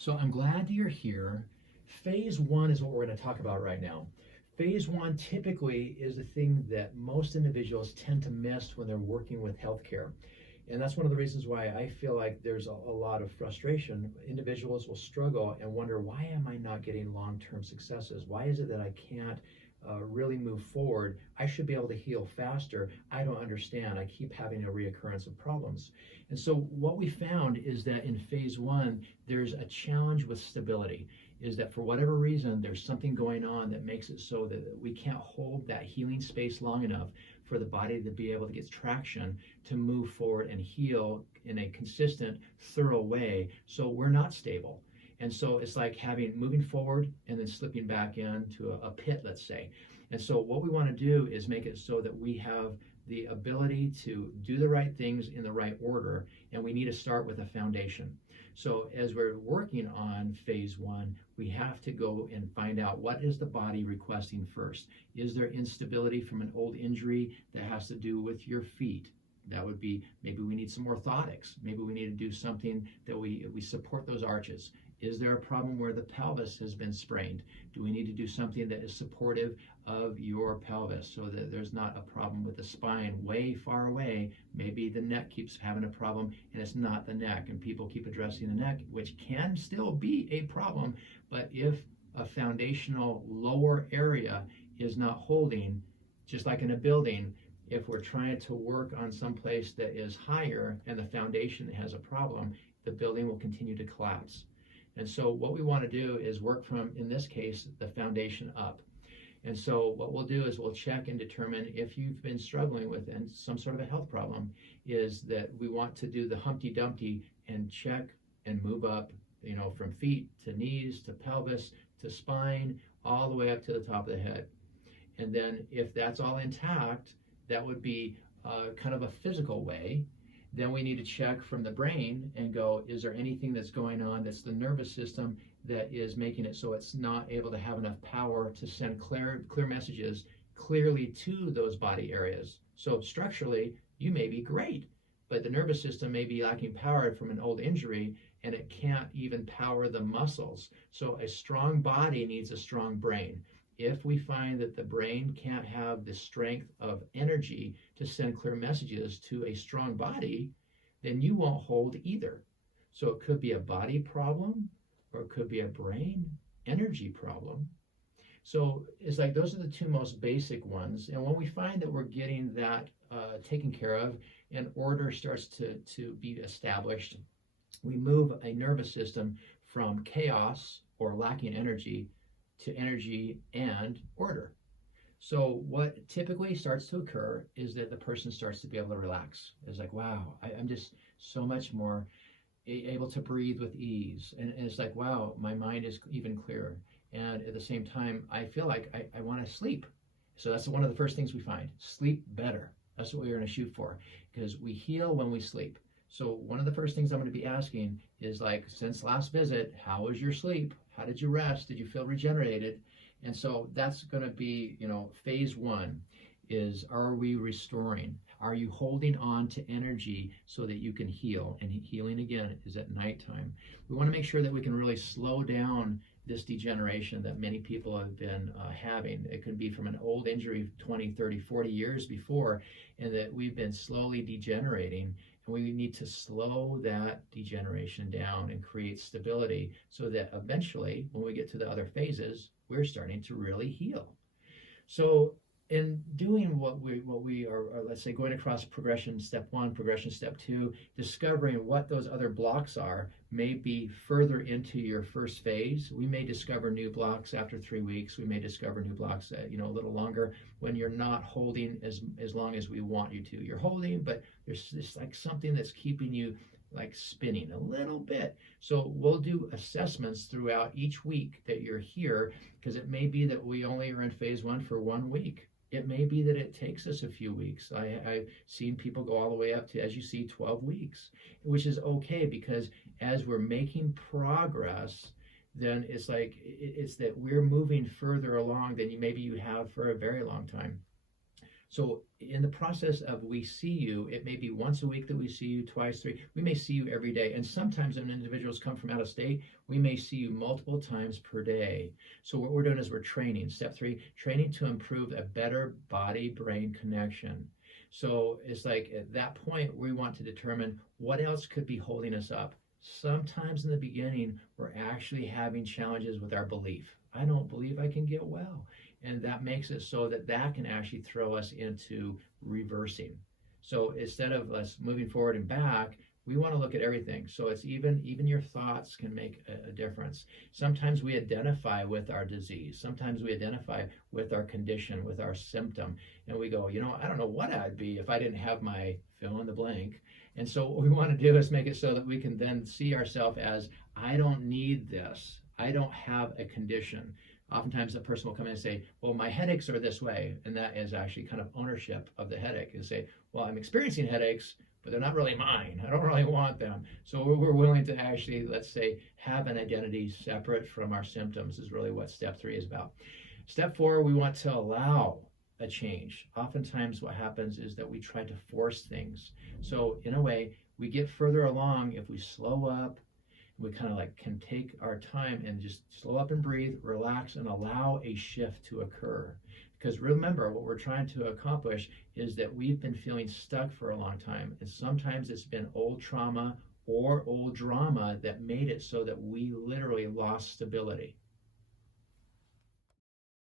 So I'm glad you're here. Phase one is what we're going to talk about right now. Phase one typically is the thing that most individuals tend to miss when they're working with healthcare. And that's one of the reasons why I feel like there's a lot of frustration. Individuals will struggle and wonder, why am I not getting long term successes? Why is it that I can't really move forward? I should be able to heal faster. I don't understand. I keep having a reoccurrence of problems. And so, what we found is that in phase one, there's a challenge with stability. Is that for whatever reason, there's something going on that makes it so that we can't hold that healing space long enough for the body to be able to get traction to move forward and heal in a consistent, thorough way. So we're not stable. And so it's like moving forward and then slipping back into a pit, let's say. And so what we want to do is make it so that we have the ability to do the right things in the right order, and we need to start with a foundation. So as we're working on phase one, we have to go and find out, what is the body requesting first? Is there instability from an old injury that has to do with your feet? That would be, maybe we need some orthotics. Maybe we need to do something that we support those arches. Is there a problem where the pelvis has been sprained? Do we need to do something that is supportive of your pelvis so that there's not a problem with the spine way far away? Maybe the neck keeps having a problem and it's not the neck, and people keep addressing the neck, which can still be a problem. But if a foundational lower area is not holding, just like in a building, if we're trying to work on some place that is higher and the foundation has a problem, the building will continue to collapse. And so what we want to do is work from, in this case, the foundation up. And so what we'll do is we'll check and determine if you've been struggling with and some sort of a health problem, is that we want to do the Humpty Dumpty and check and move up, from feet to knees to pelvis to spine, all the way up to the top of the head. And then if that's all intact, that would be kind of a physical way. Then we need to check from the brain and go, is there anything that's going on that's the nervous system that is making it so it's not able to have enough power to send clear messages clearly to those body areas? So structurally, you may be great, but the nervous system may be lacking power from an old injury, and it can't even power the muscles. So a strong body needs a strong brain. If we find that the brain can't have the strength of energy to send clear messages to a strong body, then you won't hold either. So it could be a body problem, or it could be a brain energy problem. So it's like those are the two most basic ones. And when we find that we're getting that taken care of and order starts to be established, we move a nervous system from chaos or lacking energy to energy and order. So what typically starts to occur is that the person starts to be able to relax. It's like, wow, I'm just so much more able to breathe with ease. And it's like, wow, my mind is even clearer. And at the same time, I feel like I want to sleep. So that's one of the first things we find. Sleep better. That's what we're going to shoot for, because we heal when we sleep. So one of the first things I'm going to be asking is, like, since last visit, how was your sleep? How did you rest? Did you feel regenerated? And so that's going to be, phase one is, are we restoring? Are you holding on to energy so that you can heal? And healing, again, is at nighttime. We want to make sure that we can really slow down this degeneration that many people have been having. It could be from an old injury 20, 30, 40 years before, and that we've been slowly degenerating. And we need to slow that degeneration down and create stability so that eventually, when we get to the other phases, we're starting to really heal. So in doing what we are, let's say, going across progression step one, progression step two, discovering what those other blocks are may be further into your first phase. We may discover new blocks after 3 weeks. We may discover new blocks a little longer, when you're not holding as long as we want you to. You're holding, but there's this like something that's keeping you like spinning a little bit. So we'll do assessments throughout each week that you're here, because it may be that we only are in phase one for 1 week. It may be that it takes us a few weeks. I've seen people go all the way up to, as you see, 12 weeks, which is okay, because as we're making progress, then it's like, it's that we're moving further along than maybe you have for a very long time. So in the process of we see you, it may be once a week that we see you, twice, three. We may see you every day. And sometimes when individuals come from out of state, we may see you multiple times per day. So what we're doing is we're training. Step three, training to improve a better body-brain connection. So it's like at that point, we want to determine what else could be holding us up. Sometimes in the beginning, we're actually having challenges with our belief. I don't believe I can get well. And that makes it so that that can actually throw us into reversing. So instead of us moving forward and back, we want to look at everything. So it's even your thoughts can make a difference. Sometimes we identify with our disease. Sometimes we identify with our condition, with our symptom. And we go, I don't know what I'd be if I didn't have my fill in the blank. And so what we want to do is make it so that we can then see ourselves as, I don't need this. I don't have a condition. Oftentimes a person will come in and say, well, my headaches are this way. And that is actually kind of ownership of the headache, and say, well, I'm experiencing headaches, but they're not really mine. I don't really want them. So we're willing to actually, let's say, have an identity separate from our symptoms is really what step three is about. Step four, we want to allow a change. Oftentimes what happens is that we try to force things. So in a way, we get further along if we slow up. We kind of like can take our time and just slow up and breathe, relax, and allow a shift to occur. Because remember, what we're trying to accomplish is that we've been feeling stuck for a long time. And sometimes it's been old trauma or old drama that made it so that we literally lost stability.